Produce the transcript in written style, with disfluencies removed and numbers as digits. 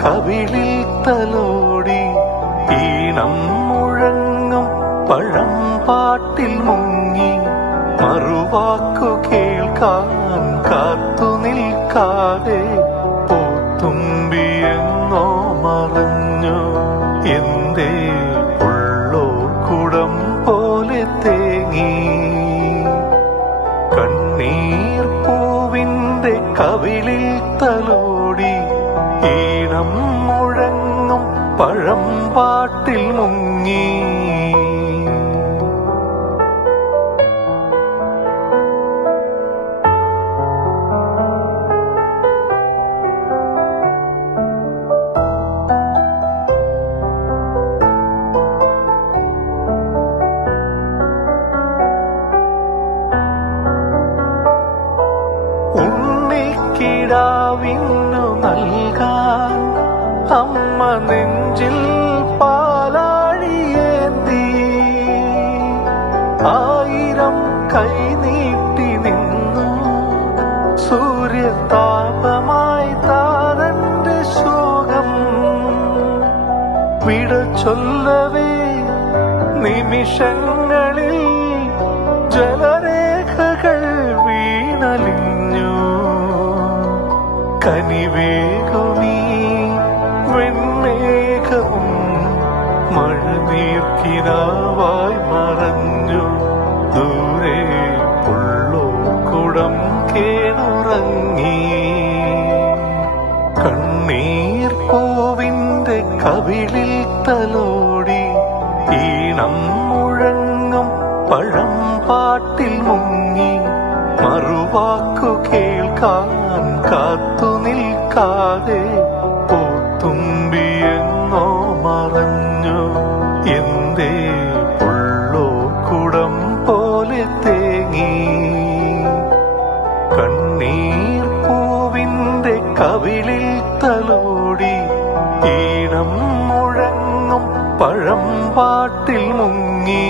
കവിളിൽ തലോടി ഈണം മുഴങ്ങും പഴം പാട്ടിൽ മുങ്ങി മറുവാക്കു കേൾക്കാൻ കാത്തു നിൽക്കാതെ പൂത്തുമ്പിയെന്നോ മറഞ്ഞു എന്തേ ഉള്ളോ കുടം പോലെ തേങ്ങി കണ്ണീർ പൂവിന്റെ കവിളിൽ തലോടി ഈണം മുഴങ്ങും പഴം പാട്ടിൽ മുങ്ങി ഉണ്ണിക്കിടാവിന്നു നൽകാൻ അമ്മ നെഞ്ചിൽ പാലാഴിയേന്തി ആയിരം കൈ നീട്ടി നിന്നു സൂര്യതാപമായി താരന്റെ ശോകം വിട ചൊല്ലവേ നിമിഷങ്ങളിൽ ജലരേഖകൾ വീണലിഞ്ഞു കനിവേകുമീ വെൺമേഘവും മഴനീർക്കിനാവായി മറഞ്ഞു ദൂരെ ഉള്ളോ കുടം കേണുറങ്ങി കണ്ണീർ പൂവിന്റെ കവിളിൽ തലോടി ഈണം മുഴങ്ങും പഴം പാട്ടിൽ മുങ്ങി മറുവാക്കു കേൾക്കാൻ കാത്തു നിൽക്കാതെ പൂത്തുമ്പിയെന്നോ മറഞ്ഞു എന്തേ ഉള്ളോ കുടം പോലെ തേങ്ങി കണ്ണീർ പൂവിന്റെ കവിളിൽ തലോടി ഈണം മുഴങ്ങും പഴം പാട്ടിൽ മുങ്ങി